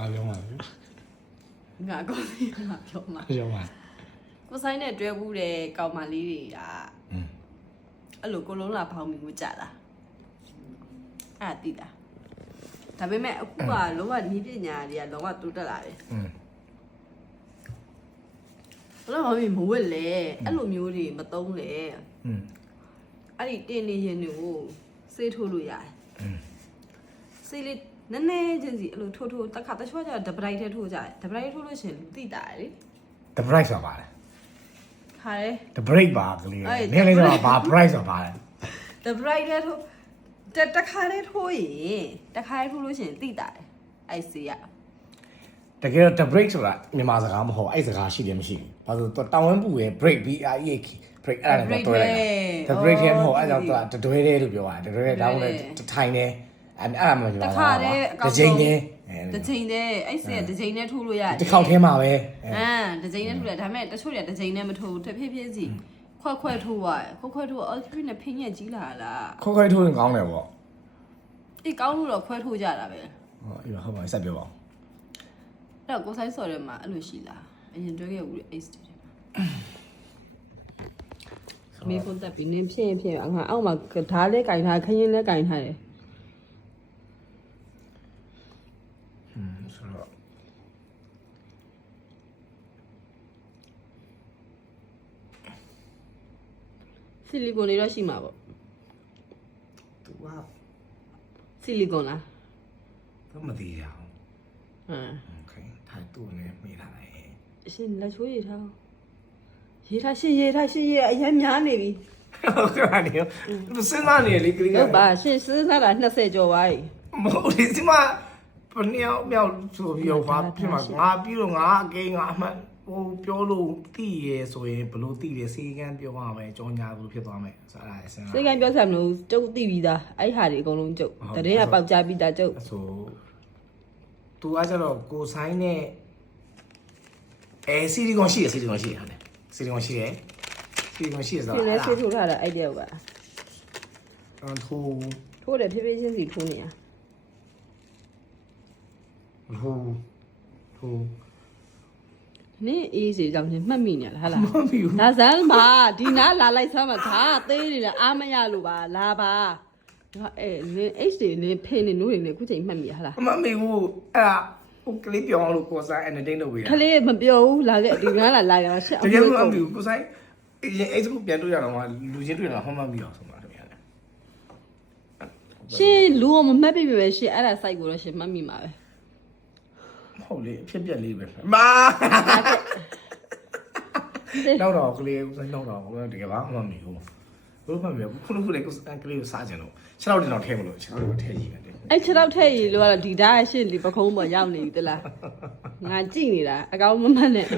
ဘာပြောမှာလဲငါကောင်းစီငါပြောမှာပြောမှာကိုဆိုင်နဲ့တွဲဘူးတဲ့ကောင်မလေးတွေကအဲ့လိုကိုလုံးလာဖောင်းပြီးမကြလားအဲ့တိတာဒါပေမဲ့အခုကလောကနီးပညာတွေကလောကတိုးတက်လာတယ်ဘယ်လိုမှမဝက်လဲအဲ့လိုမျိုးတွေမသုံးလဲအဲ့ဒီတင်းနေရင်တွေကိုစေးထိုးလို့ရတယ်စေးလေးနည်းနည်းချင်းစီအဲ့လိုထိုးတခါတချို့ကျတော့ဒပရိုက်ထဲထိုးကြတယ်ဒပရိုက်ထိုးလို့ရှိရင်တိတာလေဒပရိုက်ဆိုတာပါလေခါတယ်ဒပရိုက်ပါကလေးနည်းလေးတော့ဘာပရိုက်ဆိုတာပါလေဒပရိုက်ထဲထိုးတခါလေးထိုးရင်တခါလေးထိုးလို့ရှိရင်တိတာတယ်အဲ့စေးရတကယ်တော့ the break ဆိုတာမြန်မာစကားမဟုတ်အဲ့စကားရှိတယ်မရှိဘူး။ဘာလို့တောင်းဝန်းပူရဲ့ break BREAK break အဲ့ဒါနဲ့တွဲလိုက်။ the break ရဲ့မဟုတ်အဲ့ကြောင့်သူကတွဲတယ်လို့ပြောတာ။တွဲတယ်တောင်းလည်းထိုင်တယ်။အဲ့ဒါမှပြောတာ။တခါတည်းအကောင်ဆုံးတစ်ချိန်တည်းအဲ့စေးတစ်ချိန်တည်းထိုးလို့ရတယ်။တစ်ခေါက်ထဲမှာပဲ။တစ်ချိန်တည်းထိုးတယ်ဒါပေမဲ့တချို့တွေတစ်ချိန်တည်းမထိုးတဖြည်းဖြည်းစီခွက်ထိုးရတယ်ခွက်ထိုးအော်ဖြစ်နေဖိညက်ကြီးလာလား။ခွက်ထိုးရင်ကောင်းတယ်ပေါ့။ဒီကောင်းလို့တော့ခွဲထိုးကြတာပဲ။ဟုတ်ပါဆက်ပြောပါဦးအဲ့တော့ကိုဆိုင်စော်ထဲမှာအဲ့လိုရှိလားအရင်တွဲခဲ့ဘူးလေ Ace တွေမေကွန်တက်ပြီးနင်းဖြစ်ငါအောက်မှာဓာတ်လဲကင်ထားခရင်လဲကင်ထားတယ်ဆိုတော့ဆီလီကွန်တွေတော့ရှိမှာပေါ့သူကဆီလီကွန်လားတော့မသိရအောင်โอเคထားသူ့နဲ့မိလာတယ်ရှင်လက်ချိုးရထားရှင်ရအရင်များနေပြီဟုတ်ကဲ့ပါနေစဉ်းစားနေလေကလေးဟုတ်ပါရှင်စဉ်းစားတာ20ကျော်ပါပြီမဟုတ်လေဒီမှာဘယ်နှစ်ယောက်မြောက်ဆိုပြီးတော့ဘာဖြစ်မှာငါပြီးတော့ငါအကိန်းငါအမှန်ဟိုပြောလို့သိရဲဆိုရင်ဘလို့သိတယ်စေကန်းပြောရမယ်ကြောညာဘလို့ဖြစ်သွားမယ်ဆိုအဲ့ဒါစဉ်းစားစေကန်းပြောစရာမလိုကျုပ်သိပြီးသားအဲ့ဟာတွေအကုန်လုံးကျုပ်တရင်ကပေါက်ကြပြီးသားကျုပ်ဆိုသူကကျတော့ကိုဆိုင်နဲ့ဆီလီကွန်ရှိတယ်ဟုတ်တယ်ဆီလီကွန်ရှိတယ်ဆိုတော့ဒီလဲဆေးထိုးထားတာအဲ့တယောက်ကထိုးတယ်ဖြည်းဖြည်းချင်းစီထိုးနေရနင်းအေးစီကြောင့်မှတ်မိနေလားဟာလားမမိဘူးဒါဇမ်းပါဒီနားလာလိုက်စမ်းပါဒါသေးနေတယ်အားမရလို့ပါလာပါဒါနင်း H တွေနင်းဖင်းနေနိုးနေခုချိန်မှတ်မိရဟာလားမမိဘူးအဲ့ဒါဟိုကလေးပြောအောင်လို့ကိုဆိုင် entertain လုပ်ပေးတာကလေးမပြောဘူးလာခဲ့ဒီနားလာကြရှက်တကယ်လို့မမိဘူးကိုဆိုင်အဲ့ဒါကိုပြန်တွေ့ရတော့လူချင်းတွေ့ရတော့ဟောမမိအောင်ဆိုမှာတကယ်လေရှင်လူကမမှတ်ပြပြပဲရှင်အဲ့ဒါ site ကိုတော့ရှင်မှတ်မိမှာပဲဟုတ်လေအဖြစ်ပြက်လေးပဲမာနောက်တော့ကလေးဦးဆိုင်နောက်တော့တကယ်ဘာမှမမိဘူးဘလို့မှမမိဘူးခုလေကိုကလေးကိုစားကြလို့6လောက်တင်တော့ထဲမလို့6လောက်ထဲကြီးတယ်အဲ့6လောက်ထဲကြီးလို့ကတော့ဒီဓာတ်ရှင်ဒီပခုံးပေါ်ရောက်နေပြီတလားငါကြည့်နေတာအကောင်မမနဲ့